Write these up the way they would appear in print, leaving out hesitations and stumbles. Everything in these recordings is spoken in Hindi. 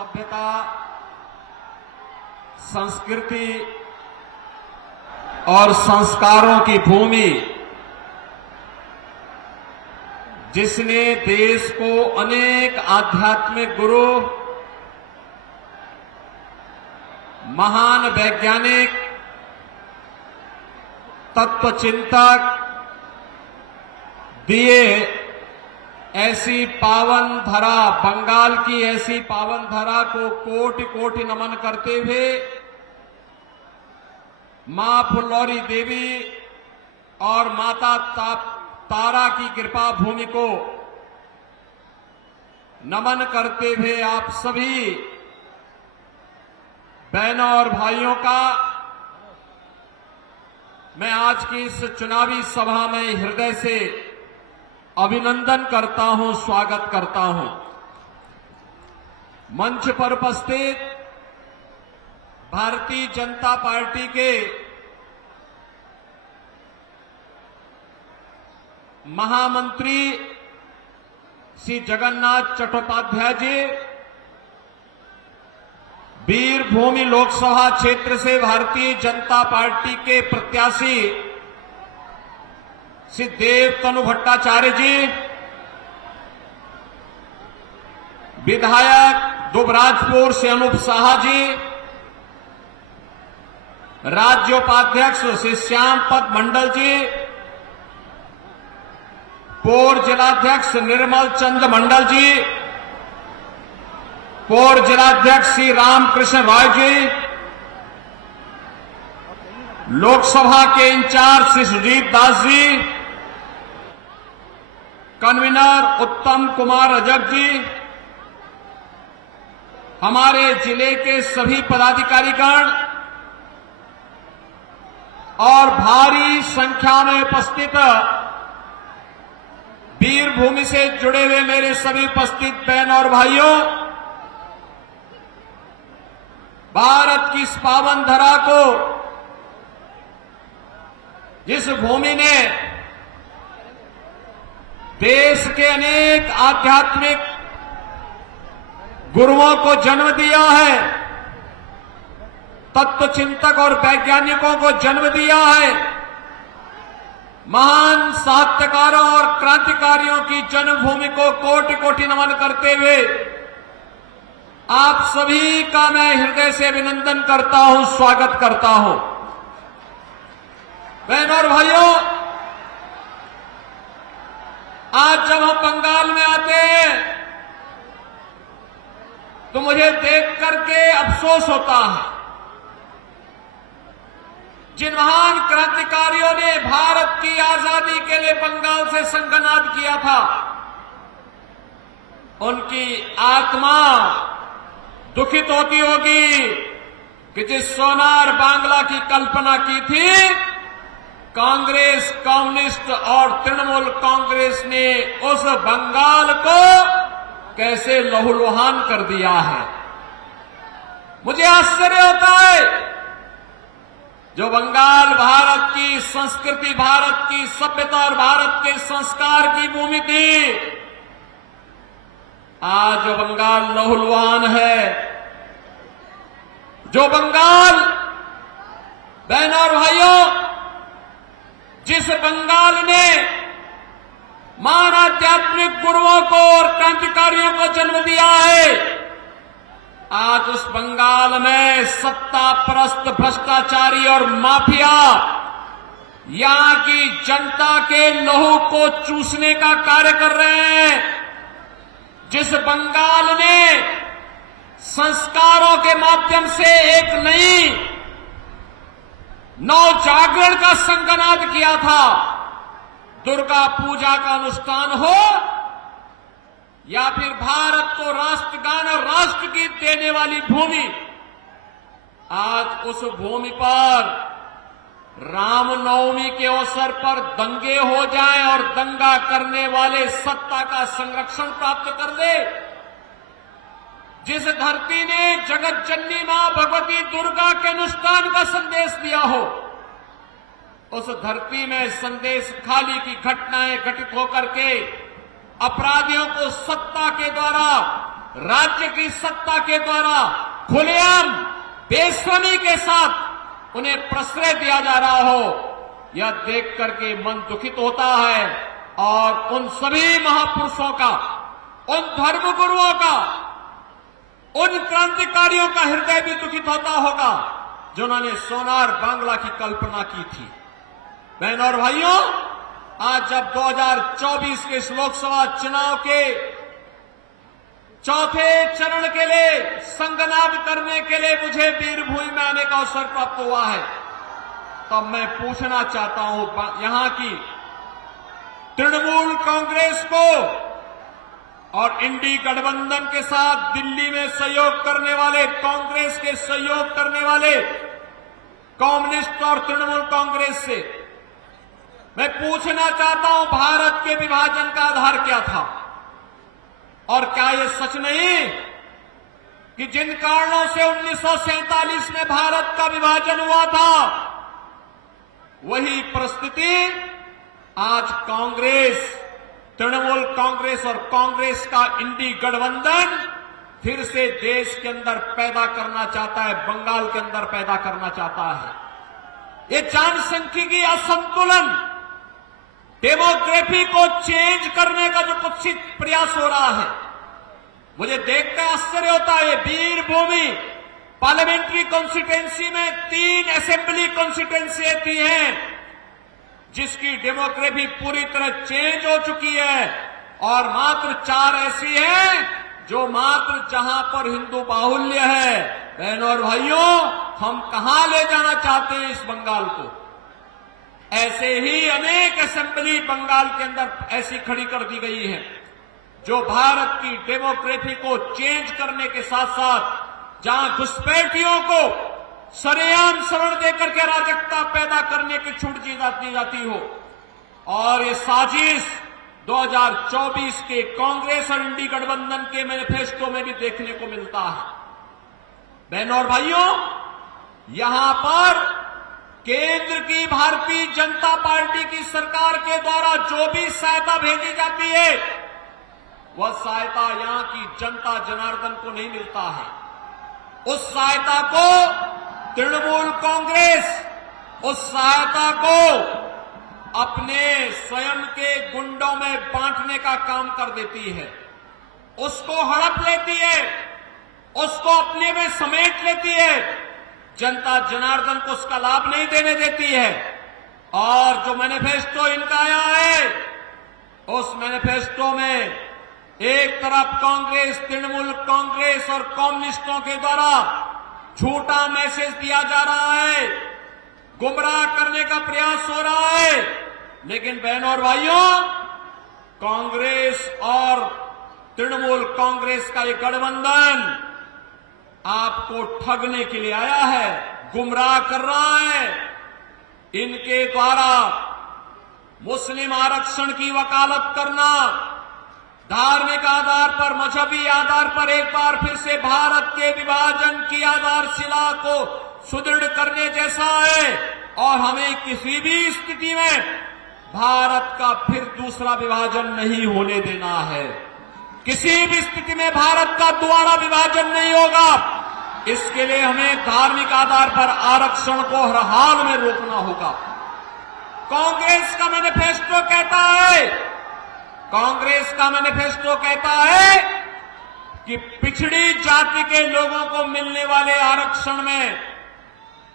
सभ्यता, संस्कृति और संस्कारों की भूमि, जिसने देश को अनेक आध्यात्मिक गुरु, महान वैज्ञानिक, तत्वचिंतक दिए, ऐसी पावन धरा, बंगाल की ऐसी पावन धरा को कोटि कोटि नमन करते हुए मां फुल्लौरी देवी और माता तारा की कृपा भूमि को नमन करते हुए आप सभी बहनों और भाइयों का मैं आज की इस चुनावी सभा में हृदय से अभिनंदन करता हूं, स्वागत करता हूं। मंच पर उपस्थित भारतीय जनता पार्टी के महामंत्री श्री जगन्नाथ चट्टोपाध्याय जी, वीरभूमि लोकसभा क्षेत्र से भारतीय जनता पार्टी के प्रत्याशी श्री देवतनु भट्टाचार्य जी, विधायक दुबराजपुर से अनूप साहा जी, राज्योपाध्यक्ष श्री श्यामपद मंडल जी, पूर्व जिलाध्यक्ष निर्मल चंद्र मंडल जी, पूर्व जिलाध्यक्ष श्री रामकृष्ण राय जी, लोकसभा के इंचार्ज श्री सुजीत दास जी, कन्वीनर उत्तम कुमार रजक जी, हमारे जिले के सभी पदाधिकारीगण और भारी संख्या में उपस्थित वीरभूमि से जुड़े हुए मेरे सभी उपस्थित बहन और भाइयों, भारत की इस पावन धरा को, जिस भूमि ने देश के अनेक आध्यात्मिक गुरुओं को जन्म दिया है, तत्वचिंतक और वैज्ञानिकों को जन्म दिया है, महान साहित्यकारों और क्रांतिकारियों की जन्मभूमि को कोटि कोटि नमन करते हुए आप सभी का मैं हृदय से अभिनंदन करता हूं, स्वागत करता हूं। बहनों और भाइयों, आज जब हम बंगाल में आते हैं तो मुझे देख करके अफसोस होता है। जिन महान क्रांतिकारियों ने भारत की आजादी के लिए बंगाल से संघनाद किया था, उनकी आत्मा दुखित होती होगी कि जिस सोनार बांग्ला की कल्पना की थी, कांग्रेस, कम्युनिस्ट और तृणमूल कांग्रेस ने उस बंगाल को कैसे लहूलुहान कर दिया है। मुझे आश्चर्य होता है, जो बंगाल भारत की संस्कृति, भारत की सभ्यता और भारत के संस्कार की भूमि थी, आज जो बंगाल लहूलुहान है, जो बंगाल, बहनों और भाइयों, जिस बंगाल ने महान आध्यात्मिक गुरुओं को और क्रांतिकारियों को जन्म दिया है, आज उस बंगाल में सत्ता परस्त भ्रष्टाचारी और माफिया यहां की जनता के लहू को चूसने का कार्य कर रहे हैं। जिस बंगाल ने संस्कारों के माध्यम से एक नई नवजागरण का संघनाद किया था, दुर्गा पूजा का अनुष्ठान हो या फिर भारत को राष्ट्रगान और राष्ट्रगीत देने वाली भूमि, आज उस भूमि पर रामनवमी के अवसर पर दंगे हो जाएं और दंगा करने वाले सत्ता का संरक्षण प्राप्त कर दे। जिस धरती ने जगत जननी मां भगवती दुर्गा के अनुष्ठान का संदेश दिया हो, उस धरती में संदेश खाली की घटनाएं घटित होकर के अपराधियों को सत्ता के द्वारा राज्य की सत्ता के द्वारा खुलेआम बेशर्मी के साथ उन्हें प्रश्रय दिया जा रहा हो, यह देख करके मन दुखित होता है। और उन सभी महापुरुषों का, उन धर्मगुरुओं का, उन क्रांतिकारियों का हृदय भी दुखित होता होगा जिन्होंने सोनार बांग्ला की कल्पना की थी। बहनों और भाइयों, आज जब 2024 के इस लोकसभा चुनाव के चौथे चरण के लिए संगनाद करने के लिए मुझे वीरभूमि में आने का अवसर प्राप्त हुआ है, तब मैं पूछना चाहता हूं यहां की तृणमूल कांग्रेस को और इंडी गठबंधन के साथ दिल्ली में सहयोग करने वाले, कांग्रेस के सहयोग करने वाले कम्युनिस्ट और तृणमूल कांग्रेस से मैं पूछना चाहता हूं, भारत के विभाजन का आधार क्या था? और क्या यह सच नहीं कि जिन कारणों से 1947 में भारत का विभाजन हुआ था, वही परिस्थिति आज कांग्रेस, तृणमूल कांग्रेस और कांग्रेस का इंडी गठबंधन फिर से देश के अंदर पैदा करना चाहता है, बंगाल के अंदर पैदा करना चाहता है। ये जनसांख्यिकी असंतुलन, डेमोग्राफी को चेंज करने का जो कुत्सित प्रयास हो रहा है, मुझे देखकर आश्चर्य होता है। वीरभूमि पार्लियामेंट्री कॉन्स्टिट्यूंसी में 3 असेंबली कॉन्स्टिट्यूंसी आती हैं जिसकी डेमोग्राफी पूरी तरह चेंज हो चुकी है, और मात्र 4 ऐसी हैं जो मात्र जहां पर हिंदू बाहुल्य है। बहनों और भाइयों, हम कहां ले जाना चाहते हैं इस बंगाल को? ऐसे ही अनेक असेंबली बंगाल के अंदर ऐसी खड़ी कर दी गई है जो भारत की डेमोग्राफी को चेंज करने के साथ साथ जहां घुसपैठियों को सरेआम शरण देकर के अराजकता पैदा करने की छूट दी जाती हो। और ये साजिश 2024 के कांग्रेस और इंडी गठबंधन के मैनिफेस्टो में भी देखने को मिलता है। बहनों और भाइयों, यहां पर केंद्र की भारतीय जनता पार्टी की सरकार के द्वारा जो भी सहायता भेजी जाती है, वह सहायता यहां की जनता जनार्दन को नहीं मिलता है। उस सहायता को तृणमूल कांग्रेस उस सहायता को अपने स्वयं के गुंडों में बांटने का काम कर देती है, उसको हड़प लेती है, उसको अपने में समेट लेती है, जनता जनार्दन को उसका लाभ नहीं देने देती है। और जो मैनिफेस्टो इनका आया है, उस मैनिफेस्टो में एक तरफ कांग्रेस, तृणमूल कांग्रेस और कम्युनिस्टों के द्वारा झूठा मैसेज दिया जा रहा है, गुमराह करने का प्रयास हो रहा है। लेकिन बहनों और भाइयों, कांग्रेस और तृणमूल कांग्रेस का ये गठबंधन आपको ठगने के लिए आया है, गुमराह कर रहा है। इनके द्वारा मुस्लिम आरक्षण की वकालत करना, धार्मिक आधार पर, मजहबी आधार पर एक बार फिर से भारत के विभाजन की आधारशिला को सुदृढ़ करने जैसा है। और हमें किसी भी स्थिति में भारत का फिर दूसरा विभाजन नहीं होने देना है। किसी भी स्थिति में भारत का दोबारा विभाजन नहीं होगा। इसके लिए हमें धार्मिक आधार पर आरक्षण को हर हाल में रोकना होगा। कांग्रेस का मैनिफेस्टो कहता है, कांग्रेस का मैनिफेस्टो कहता है कि पिछड़ी जाति के लोगों को मिलने वाले आरक्षण में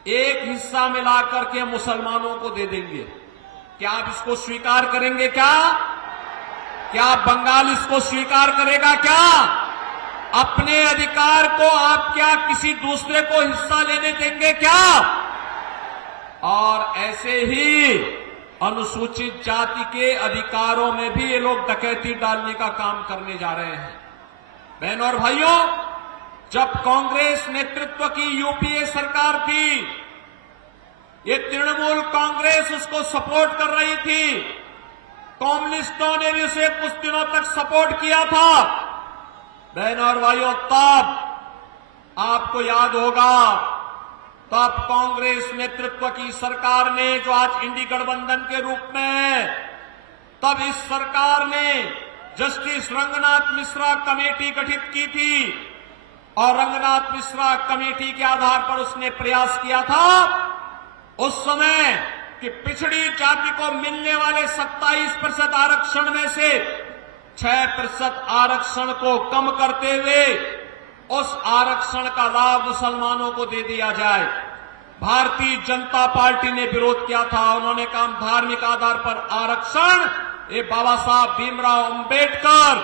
एक हिस्सा मिलाकर के मुसलमानों को दे देंगे। क्या आप इसको स्वीकार करेंगे? क्या बंगाल इसको स्वीकार करेगा? क्या अपने अधिकार को आप क्या किसी दूसरे को हिस्सा लेने देंगे क्या? और ऐसे ही अनुसूचित जाति के अधिकारों में भी ये लोग डकैती डालने का काम करने जा रहे हैं। बहनों और भाइयों, जब कांग्रेस नेतृत्व की यूपीए सरकार थी, ये तृणमूल कांग्रेस उसको सपोर्ट कर रही थी, कम्युनिस्टों ने भी उसे कुछ दिनों तक सपोर्ट किया था। बहनों और भाइयों, तब आपको याद होगा, तब कांग्रेस नेतृत्व की सरकार ने, जो आज इंडी गठबंधन के रूप में है, तब इस सरकार ने जस्टिस रंगनाथ मिश्रा कमेटी गठित की थी और रंगनाथ मिश्रा कमेटी के आधार पर उसने प्रयास किया था उस समय कि पिछड़ी जाति को मिलने वाले 27% आरक्षण में से 6% आरक्षण को कम करते हुए उस आरक्षण का लाभ मुसलमानों को दे दिया जाए। भारतीय जनता पार्टी ने विरोध किया था। उन्होंने कहा धार्मिक आधार पर आरक्षण ये बाबा साहब भीमराव अंबेडकर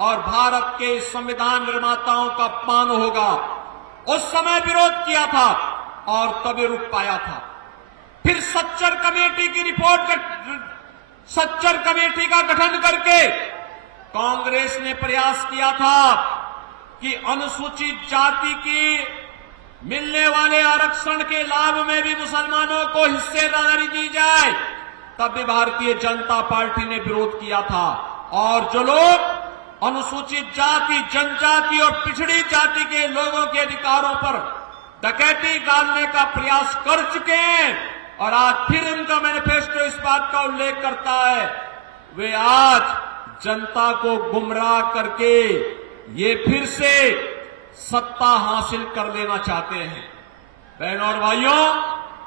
और भारत के संविधान निर्माताओं का अपमान होगा। उस समय विरोध किया था और तभी रुक पाया था। फिर सच्चर कमेटी की सच्चर कमेटी का गठन करके कांग्रेस ने प्रयास किया था कि अनुसूचित जाति की मिलने वाले आरक्षण के लाभ में भी मुसलमानों को हिस्सेदारी दी जाए। तब भी भारतीय जनता पार्टी ने विरोध किया था और जो लोग अनुसूचित जाति, जनजाति और पिछड़ी जाति के लोगों के अधिकारों पर डकैती डालने का प्रयास कर चुके हैं और आज फिर उनका मैनिफेस्टो इस बात का उल्लेख करता है, वे आज जनता को गुमराह करके ये फिर से सत्ता हासिल कर लेना चाहते हैं। बहनों और भाइयों,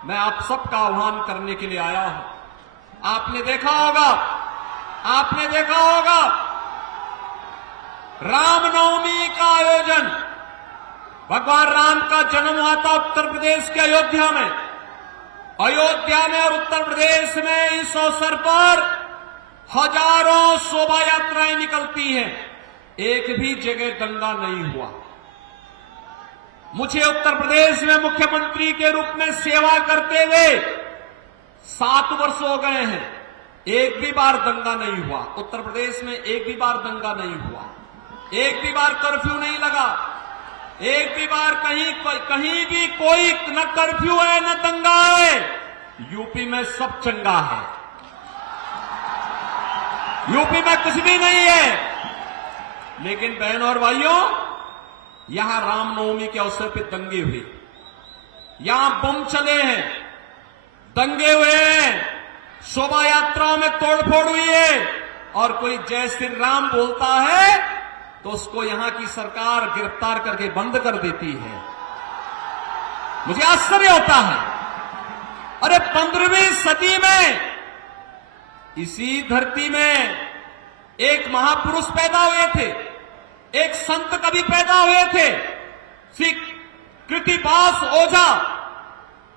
मैं आप सबका आह्वान करने के लिए आया हूं। आपने देखा होगा रामनवमी का आयोजन, भगवान राम का जन्म हुआ था उत्तर प्रदेश के अयोध्या में और उत्तर प्रदेश में इस अवसर पर हजारों शोभा यात्राएं निकलती हैं, एक भी जगह दंगा नहीं हुआ। मुझे उत्तर प्रदेश में मुख्यमंत्री के रूप में सेवा करते हुए 7 वर्ष हो गए हैं, एक भी बार दंगा नहीं हुआ। उत्तर प्रदेश में एक भी बार दंगा नहीं हुआ, एक भी बार कर्फ्यू नहीं लगा, एक भी बार कहीं भी कोई न कर्फ्यू है न दंगा है। यूपी में सब चंगा है, यूपी में कुछ भी नहीं है। लेकिन बहनों और भाइयों, यहां रामनवमी के अवसर पर दंगे हुए, यहां बम चले हैं, दंगे हुए हैं, शोभा यात्राओं में तोड़फोड़ हुई है और कोई जय श्री राम बोलता है तो उसको यहां की सरकार गिरफ्तार करके बंद कर देती है। मुझे आश्चर्य होता है, अरे 15वीं सदी में इसी धरती में एक महापुरुष पैदा हुए थे, एक संत कवि पैदा हुए थे, श्री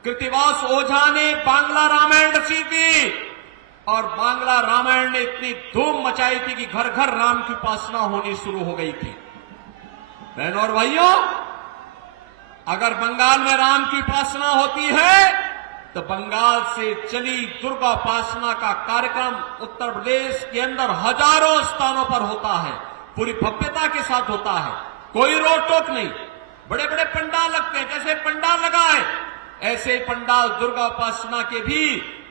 कृतिवास ओझा ने बांग्ला रामायण रची थी और बांग्ला रामायण ने इतनी धूम मचाई थी कि घर घर राम की उपासना होनी शुरू हो गई थी। बहनों और भाइयों, अगर बंगाल में राम की उपासना होती है तो बंगाल से चली दुर्गा उपासना का कार्यक्रम उत्तर प्रदेश के अंदर हजारों स्थानों पर होता है, पूरी भव्यता के साथ होता है, कोई रोक टोक नहीं। बड़े बड़े पंडाल लगते हैं, जैसे पंडाल लगा है ऐसे पंडाल दुर्गा उपासना के भी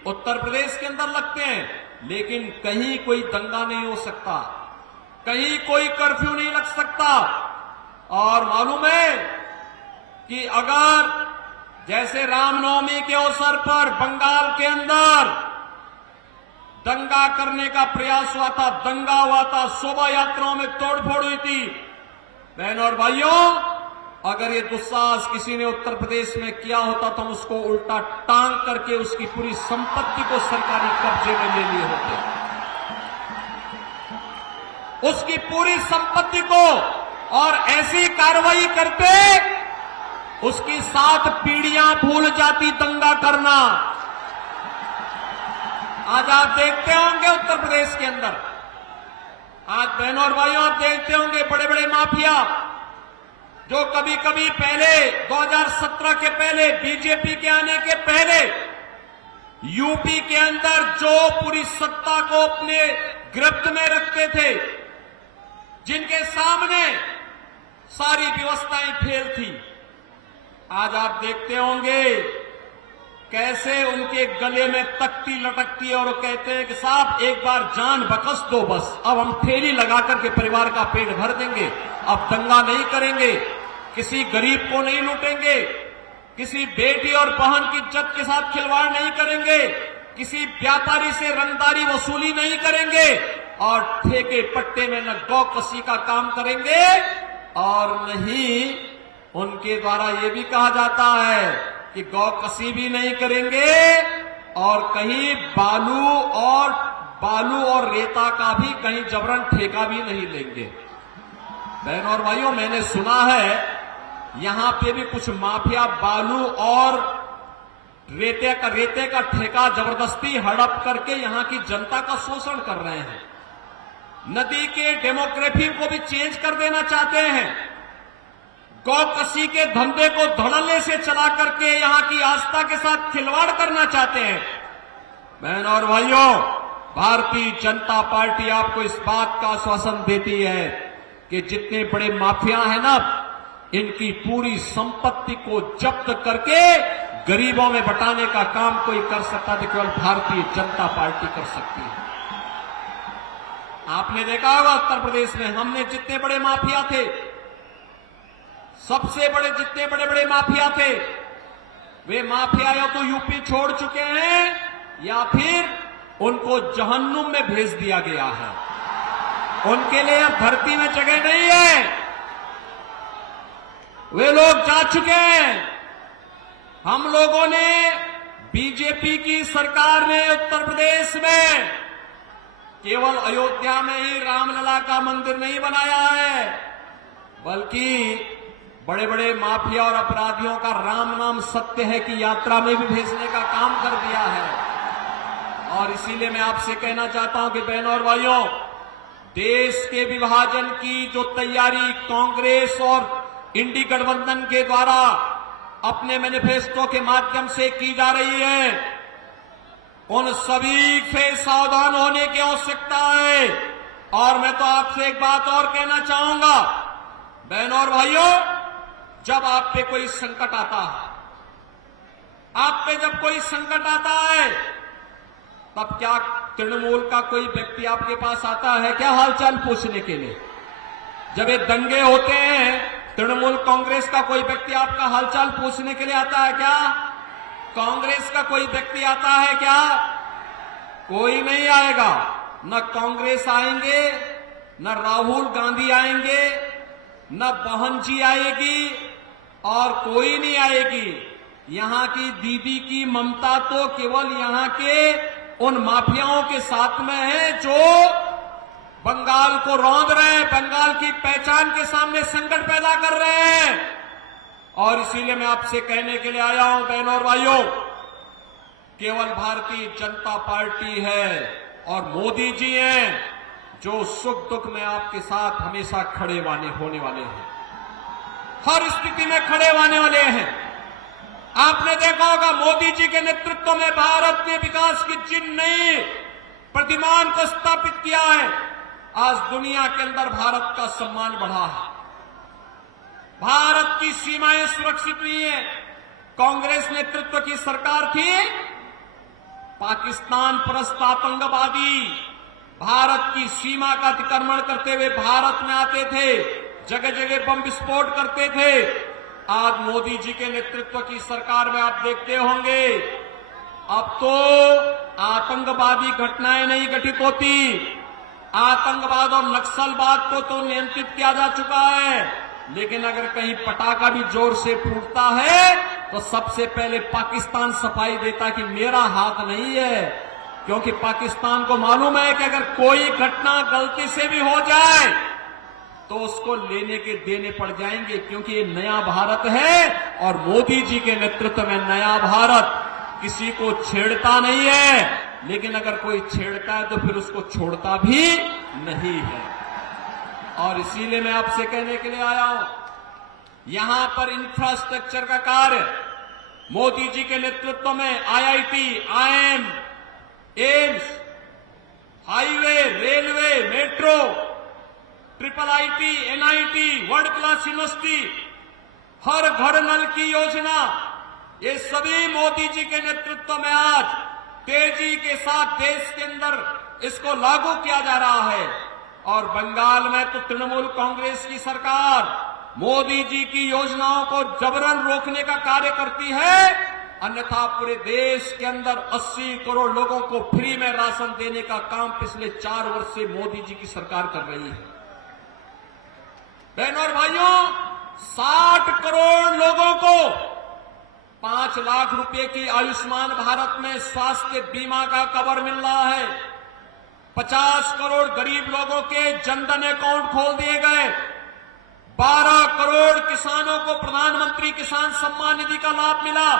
उत्तर प्रदेश के अंदर लगते हैं। लेकिन कहीं कोई दंगा नहीं हो सकता, कहीं कोई कर्फ्यू नहीं लग सकता। और मालूम है कि अगर जैसे रामनवमी के अवसर पर बंगाल के अंदर दंगा करने का प्रयास हुआ था, दंगा हुआ था, शोभा यात्राओं में तोड़फोड़ हुई थी, बहनों और भाइयों, अगर ये दुस्साहस किसी ने उत्तर प्रदेश में किया होता तो हम उसको उल्टा टांग करके उसकी पूरी संपत्ति को सरकारी कब्जे में ले लिए होते, उसकी पूरी संपत्ति को, और ऐसी कार्रवाई करते उसकी 7 पीढ़ियां भूल जाती दंगा करना। आज आप देखते होंगे उत्तर प्रदेश के अंदर, आज बहनों और भाइयों आप देखते होंगे बड़े बड़े माफिया जो कभी कभी पहले 2017 के पहले, बीजेपी के आने के पहले यूपी के अंदर जो पूरी सत्ता को अपने गिरफ्त में रखते थे, जिनके सामने सारी व्यवस्थाएं फेल थी, आज आप देखते होंगे कैसे उनके गले में तख्ती लटकती है और वो कहते हैं कि साहब एक बार जान बख्श दो, बस अब हम ठेली लगा करके परिवार का पेट भर देंगे, अब दंगा नहीं करेंगे, किसी गरीब को नहीं लूटेंगे, किसी बेटी और बहन की इज्जत के साथ खिलवाड़ नहीं करेंगे, किसी व्यापारी से रंगदारी वसूली नहीं करेंगे और ठेके पट्टे में न गौ कसी का काम करेंगे और नहीं उनके द्वारा ये भी कहा जाता है कि गौ कसी भी नहीं करेंगे और कहीं बालू और रेता का भी कहीं जबरन ठेका भी नहीं लेंगे। बहन और भाइयों, मैंने सुना है यहां पे भी कुछ माफिया बालू और रेते का ठेका जबरदस्ती हड़प करके यहां की जनता का शोषण कर रहे हैं। नदी के डेमोग्राफी को भी चेंज कर देना चाहते हैं। गौ कसी के धंधे को धड़ल्ले से चला करके यहां की आस्था के साथ खिलवाड़ करना चाहते हैं। बहन और भाइयों, भारतीय जनता पार्टी आपको इस बात का आश्वासन देती है कि जितने बड़े माफिया हैं ना, इनकी पूरी संपत्ति को जब्त करके गरीबों में बंटाने का काम कोई कर सकता तो केवल भारतीय जनता पार्टी कर सकती है। आपने देखा होगा उत्तर प्रदेश में हमने जितने बड़े माफिया थे, सबसे बड़े जितने बड़े माफिया थे, वे माफिया या तो यूपी छोड़ चुके हैं या फिर उनको जहन्नुम में भेज दिया गया है। उनके लिए अब धरती में जगह नहीं है, वे लोग जा चुके हैं। हम लोगों ने, बीजेपी की सरकार ने उत्तर प्रदेश में केवल अयोध्या में ही रामलला का मंदिर नहीं बनाया है, बल्कि बड़े बड़े माफिया और अपराधियों का राम नाम सत्य है कि यात्रा में भी भेजने का काम कर दिया है। और इसीलिए मैं आपसे कहना चाहता हूं कि बहनों और भाइयों, देश के विभाजन की जो तैयारी कांग्रेस और इंडी गठबंधन के द्वारा अपने मैनिफेस्टो के माध्यम से की जा रही है, उन सभी से सावधान होने की आवश्यकता है। और मैं तो आपसे एक बात और कहना चाहूंगा, बहनों और भाइयों, जब आप पे कोई संकट आता है, आप पे जब कोई संकट आता है, तब क्या तृणमूल का कोई व्यक्ति आपके पास आता है क्या हालचाल पूछने के लिए? जब ये दंगे होते हैं, तृणमूल कांग्रेस का कोई व्यक्ति आपका हालचाल पूछने के लिए आता है क्या? कांग्रेस का कोई व्यक्ति आता है क्या? कोई नहीं आएगा। न कांग्रेस आएंगे, न राहुल गांधी आएंगे, न बहन जी आएगी और कोई नहीं आएगी। यहां की दीदी की ममता तो केवल यहां के उन माफियाओं के साथ में है जो बंगाल को रौंद रहे हैं, बंगाल की पहचान के सामने संकट पैदा कर रहे हैं। और इसीलिए मैं आपसे कहने के लिए आया हूं, बहनों और भाइयों, केवल भारतीय जनता पार्टी है और मोदी जी हैं जो सुख दुख में आपके साथ हमेशा खड़े होने वाले हैं, हर स्थिति में खड़े होने वाले हैं। आपने देखा होगा मोदी जी के नेतृत्व में भारत ने विकास की जिन नई प्रतिमान को स्थापित किया है। आज दुनिया के अंदर भारत का सम्मान बढ़ा है, भारत की सीमाएं सुरक्षित हुई है। कांग्रेस नेतृत्व की सरकार थी, पाकिस्तान परस्त आतंकवादी भारत की सीमा का अतिक्रमण करते हुए भारत में आते थे, जगह जगह बम विस्फोट करते थे। आज मोदी जी के नेतृत्व की सरकार में आप देखते होंगे, अब तो आतंकवादी घटनाएं नहीं घटित होती, आतंकवाद और नक्सलवाद को तो नियंत्रित किया जा चुका है। लेकिन अगर कहीं पटाखा भी जोर से फूटता है तो सबसे पहले पाकिस्तान सफाई देता कि मेरा हाथ नहीं है, क्योंकि पाकिस्तान को मालूम है कि अगर कोई घटना गलती से भी हो जाए तो उसको लेने के देने पड़ जाएंगे, क्योंकि ये नया भारत है और मोदी जी के नेतृत्व में नया भारत किसी को छेड़ता नहीं है। लेकिन अगर कोई छेड़ता है तो फिर उसको छोड़ता भी नहीं है। और इसीलिए मैं आपसे कहने के लिए आया हूं, यहां पर इंफ्रास्ट्रक्चर का कार्य मोदी जी के नेतृत्व में IIT, IIM, AIIMS, highway, railway, metro, triple IT, NIT, world class university, हर घर नल की योजना, ये सभी मोदी जी के नेतृत्व में आज तेजी के साथ देश के अंदर इसको लागू किया जा रहा है। और बंगाल में तो तृणमूल कांग्रेस की सरकार मोदी जी की योजनाओं को जबरन रोकने का कार्य करती है अन्यथा पूरे देश के अंदर 80 करोड़ लोगों को फ्री में राशन देने का काम पिछले 4 वर्ष से मोदी जी की सरकार कर रही है। बहनों और भाइयों, 60 करोड़ लोगों को 5 लाख रुपए की आयुष्मान भारत में स्वास्थ्य बीमा का कवर मिल रहा है। 50 करोड़ गरीब लोगों के जनधन अकाउंट खोल दिए गए। 12 करोड़ किसानों को प्रधानमंत्री किसान सम्मान निधि का लाभ मिला।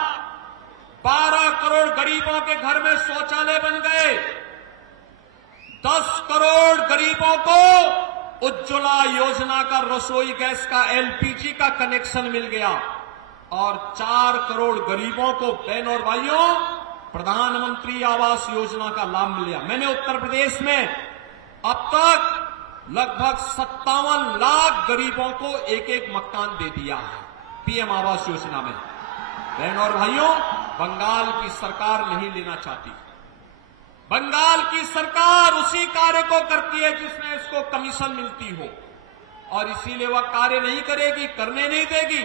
12 करोड़ गरीबों के घर में शौचालय बन गए। 10 करोड़ गरीबों को उज्ज्वला योजना का रसोई गैस का एलपीजी का कनेक्शन मिल गया और 4 करोड़ गरीबों को बहनों और भाइयों प्रधानमंत्री आवास योजना का लाभ मिल गया। मैंने उत्तर प्रदेश में अब तक लगभग 57 लाख गरीबों को एक एक मकान दे दिया है पीएम आवास योजना में। बहनों और भाइयों, बंगाल की सरकार नहीं लेना चाहती। बंगाल की सरकार उसी कार्य को करती है जिसमें इसको कमीशन मिलती हो और इसीलिए वह कार्य नहीं करेगी, करने नहीं देगी।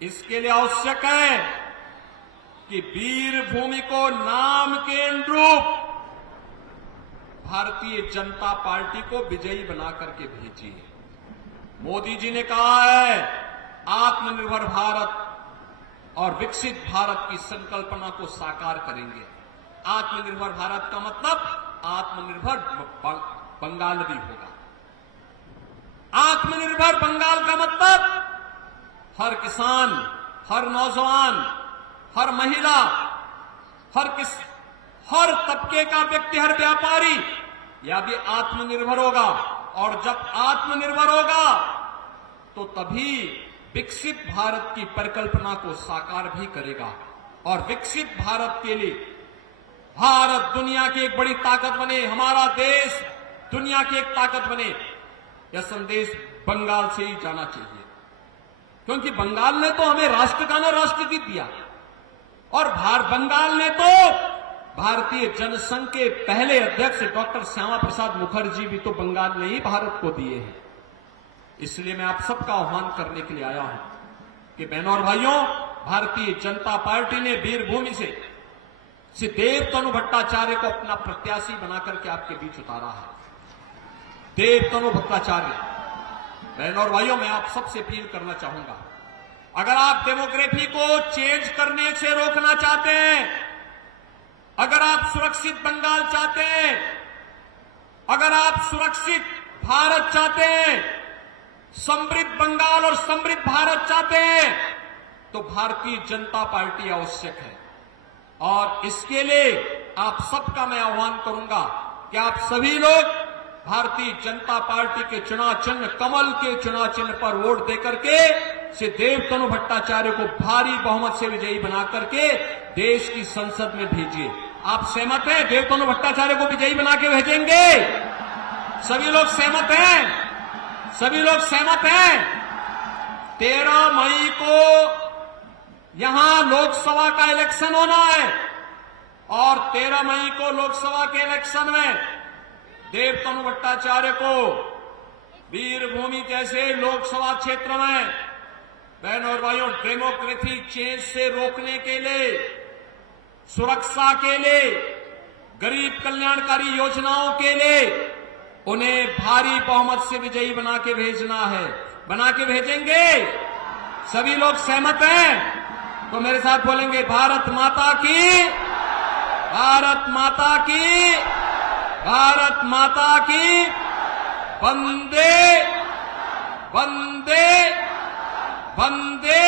इसके लिए आवश्यक है कि वीर भूमि को नाम के अनुरूप भारतीय जनता पार्टी को विजयी बना करके भेजिए। मोदी जी ने कहा है आत्मनिर्भर भारत और विकसित भारत की संकल्पना को साकार करेंगे। आत्मनिर्भर भारत का मतलब आत्मनिर्भर बंगाल भी होगा। आत्मनिर्भर बंगाल का मतलब हर किसान, हर नौजवान, हर महिला, हर तबके का व्यक्ति, हर व्यापारी यह भी आत्मनिर्भर होगा। और जब आत्मनिर्भर होगा तो तभी विकसित भारत की परिकल्पना को साकार भी करेगा। और विकसित भारत के लिए भारत दुनिया की एक बड़ी ताकत बने, हमारा देश दुनिया की एक ताकत बने, यह संदेश बंगाल से ही जाना चाहिए। क्योंकि बंगाल ने तो हमें राष्ट्रगान और राष्ट्रगीत दिया और बंगाल ने तो भारतीय जनसंघ के पहले अध्यक्ष डॉक्टर श्यामा प्रसाद मुखर्जी भी तो बंगाल ने ही भारत को दिए हैं। इसलिए मैं आप सबका आह्वान करने के लिए आया हूं कि बहनों और भाइयों, भारतीय जनता पार्टी ने वीरभूमि से श्री देवतनु भट्टाचार्य को अपना प्रत्याशी बनाकर के आपके बीच उतारा है। देवतनु भट्टाचार्य, बहनों और भाइयों, मैं आप सबसे अपील करना चाहूंगा, अगर आप डेमोग्राफी को चेंज करने से रोकना चाहते हैं, अगर आप सुरक्षित बंगाल चाहते हैं, अगर आप सुरक्षित भारत चाहते हैं, समृद्ध बंगाल और समृद्ध भारत चाहते हैं, तो भारतीय जनता पार्टी आवश्यक है। और इसके लिए आप सबका मैं आह्वान करूंगा कि आप सभी लोग भारतीय जनता पार्टी के चुनाव चिन्ह कमल के चुनाव चिन्ह पर वोट देकर के श्री देवतनु भट्टाचार्य को भारी बहुमत से विजयी बना करके देश की संसद में भेजिए। आप सहमत हैं? देवतनु भट्टाचार्य को विजयी बना के भेजेंगे? सभी लोग सहमत हैं? सभी लोग सहमत हैं? 13 मई को यहां लोकसभा का इलेक्शन होना है और 13 मई को लोकसभा के इलेक्शन में देवतनु भट्टाचार्य को वीरभूमि जैसे लोकसभा क्षेत्र में बहनों और भाइयों डेमोक्रेटिक चेंज से रोकने के लिए, सुरक्षा के लिए, गरीब कल्याणकारी योजनाओं के लिए उन्हें भारी बहुमत से विजयी बना के भेजना है। बना के भेजेंगे? सभी लोग सहमत हैं? तो मेरे साथ बोलेंगे भारत माता की, भारत माता की, भारत माता की, वंदे वंदे वंदे